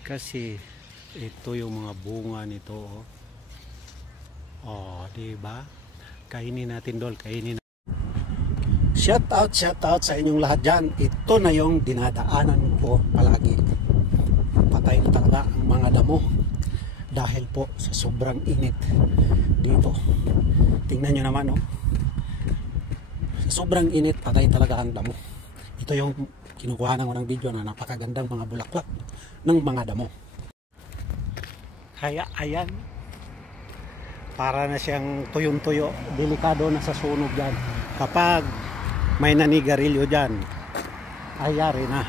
Kasi ito yung mga bunga nito, oh. Oh, di ba? Kainin natin, Dol, kainin. Shout out sa inyong lahat dyan. Ito na yung dinadaanan ko palagi. Patay na talaga ang mga damo dahil po sa sobrang init dito. Tingnan nyo naman, oh. Sa sobrang init, patay talaga ang damo. Ito yung kinukuha ko ng video na napakagandang mga bulaklak ng mga damo. Kaya ayan, para na siyang tuyong-tuyo, delikado na sa sunog dyan. Kapag may nanigarilyo dyan, ayari na.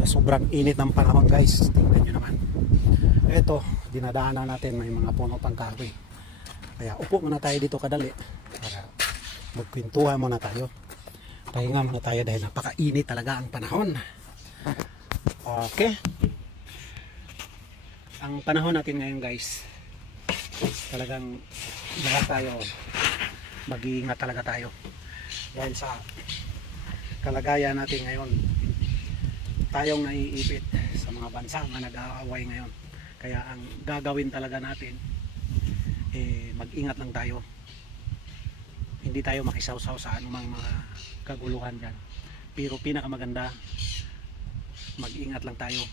Sa sobrang init ng panahon, guys, tingnan nyo naman. Ito, dinadaanan natin, may mga puno pang kahoy. Kaya upo muna tayo dito kadali para magkwentuhan muna tayo. Pahinga muna tayo dahil napakainit talaga ang panahon. Okay. Ang panahon natin ngayon, guys, talagang lahat tayo mag-iingat talaga tayo dahil sa kalagayan natin ngayon. Tayong naiipit sa mga bansa na nag-aaway ngayon. Kaya ang gagawin talaga natin, mag-ingat lang tayo. Hindi tayo makisawsaw sa anumang mga kaguluhan dyan. Pero pinakamaganda, mag-ingat lang tayo.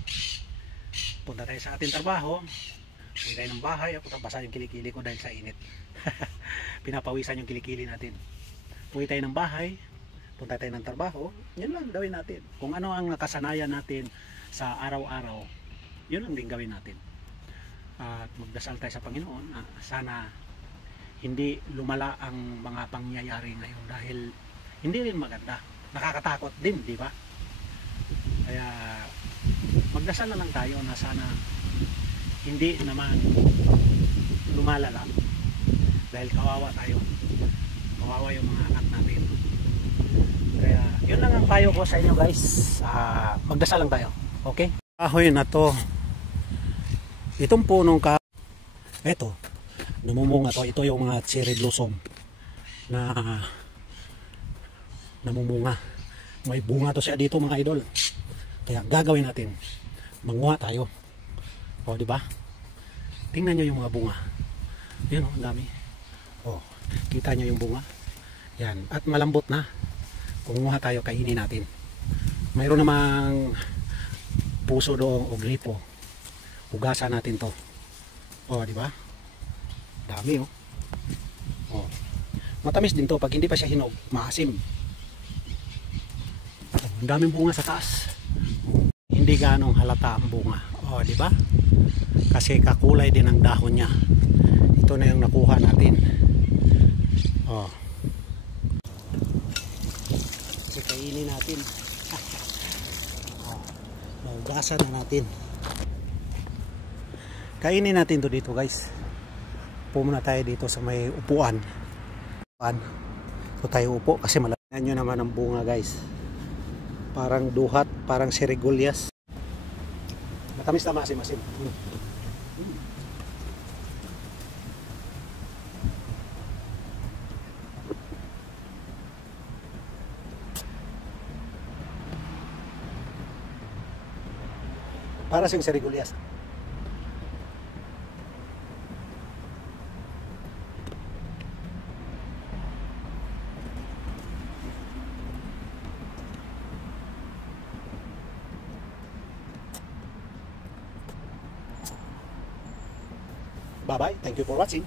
Punta tayo sa ating trabaho, uwi tayo ng bahay. Ako basa yung kilikili ko dahil sa init. Pinapawisan yung kilikili natin. Uwi tayo ng bahay, punta tayo ng trabaho. Yun lang gawin natin. Kung ano ang nakasanayan natin sa araw-araw, yun lang din gawin natin. At magdasal tayo sa Panginoon. Sana hindi lumala ang mga pangyayari ngayon dahil hindi rin maganda. Nakakatakot din, di ba? Kaya magdasal na lang tayo na sana hindi naman lumalala dahil kawawa tayo. Kawawa yung mga anak natin. Kaya yun lang ang payo ko sa inyo, guys. Magdasal lang tayo. Okay? Kahoy na to. Itong punong eto, namumunga to. Ito yung mga cherry blossom na namumunga. May bunga to siya dito, mga idol. Kaya gagawin natin, manguha tayo. O, di ba? Tingnan niyo yung mga bunga. Yan, oh, ang dami. O, kita niyo yung bunga. Yan, at malambot na. Kumuha tayo, kainin natin. Mayroon namang puso doon o gripo. Hugasan natin to. O, di ba? Dami, oh. O, matamis din to pag hindi pa siya hinog, maasim. Ang daming bunga sa taas. Hindi ganong halata ang bunga. O, di ba? Kasi kakulay din ang dahon niya. Ito na yung nakuha natin. O. Kasi kainin natin. O. Naugasan na natin. Kainin natin to dito, guys. Upo muna tayo dito sa may upuan. So tayo upo kasi malapit nyo naman ang bunga, guys. Parang duhat, parang serigulyas. Matamis na masim-masim. Para siyang serigulyas. Bye-bye. Thank you for watching.